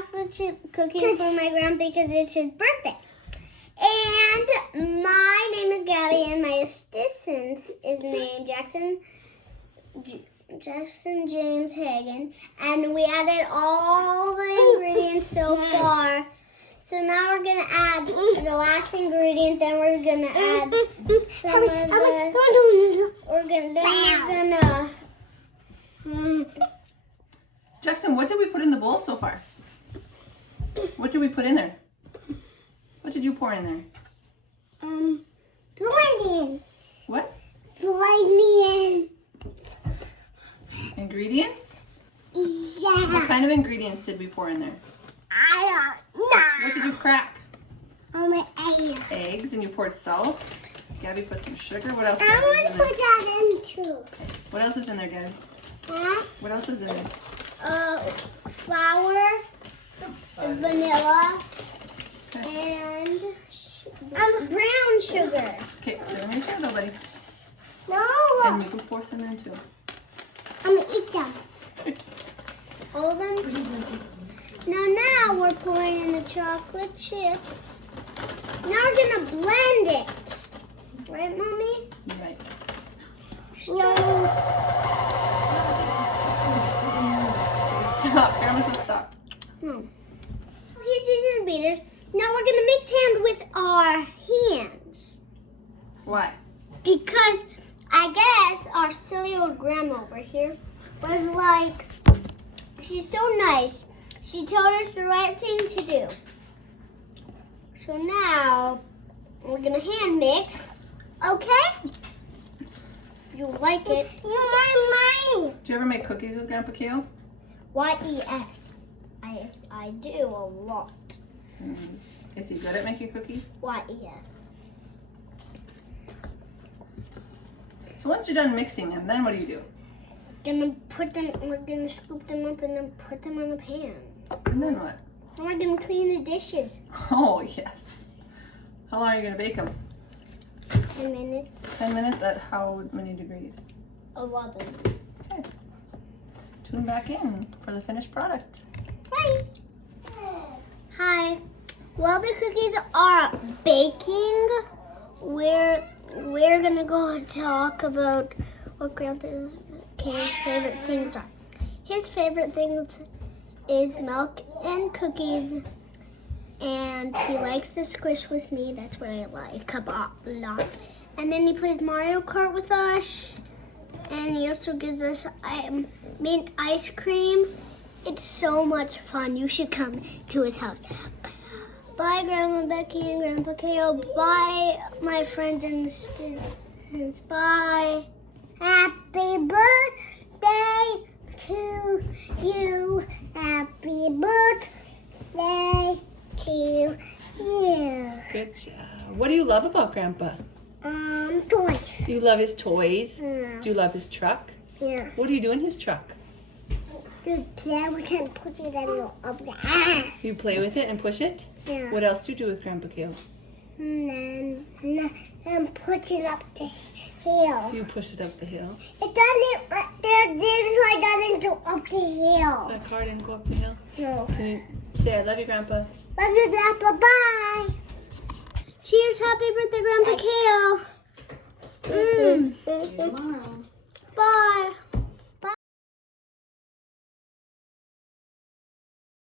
chocolate chip cookies for my grandpa because it's his birthday. And my name is Gabby, and my assistant is named Jackson James Hagen. And we added all the ingredients so far. So now we're gonna add the last ingredient. Then we're gonna add some of the. Jackson, what did we put in the bowl so far? What did we put in there? What did you pour in there? Blending. What? Blending. Ingredients? Yeah. What kind of ingredients did we pour in there? I don't know. What did you crack? My egg. Eggs, and you poured salt. Gabby put some sugar. What else? I want to put that in too. Okay. What else is in there, Gabby? Huh? What else is in there? Flour, vanilla, Okay. and brown sugar. Okay, so let me show nobody. No, And you can pour some in too. I'm gonna eat them. All of them. Now we're pouring in the chocolate chips. Now we're gonna blend it. Right, Mommy? Right. No. Stop. Grandma says stop. No. Here's the beaters. Now we're gonna mix hand with our hands. Why? Because I guess our silly old grandma over here was like, she's so nice. She told us the right thing to do. So now we're gonna hand mix. Okay? You like it? Mine. Do you ever make cookies with Grandpa Kayo? Y-E-S. I do a lot. Is he good at making cookies? Y-E-S. So once you're done mixing them, then what do? We're gonna scoop them up and then put them on the pan. And then what? And we're gonna clean the dishes. Oh, yes. How long are you going to bake them? 10 minutes. 10 minutes at how many degrees? 11. Okay. Tune back in for the finished product. Hi. Hi. While the cookies are baking, we're gonna go and talk about what Grandpa Kay's favorite things are. His favorite things is milk and cookies, and he likes to squish with me. That's what I like a lot. And then he plays Mario Kart with us, and he also gives us mint ice cream. It's so much fun. You should come to his house. Bye, Grandma Becky and Grandpa Kayo. Bye, my friends and students. Bye. Happy birthday to you. Happy birthday to you. Good job. What do you love about Grandpa? Toys. Do you love his toys? Yeah. Do you love his truck? Yeah. What do you do in his truck? You play with it and put it in up there. You play with it and push it? Yeah. What else do you do with Grandpa Kayo? And then put it up the hill. You push it up the hill. It doesn't, but it doesn't go up the hill. That car didn't go up the hill? No. Can you say I love you, Grandpa? Love you, Grandpa. Bye. Cheers. Happy birthday, Grandpa Kayo. See you tomorrow. Bye.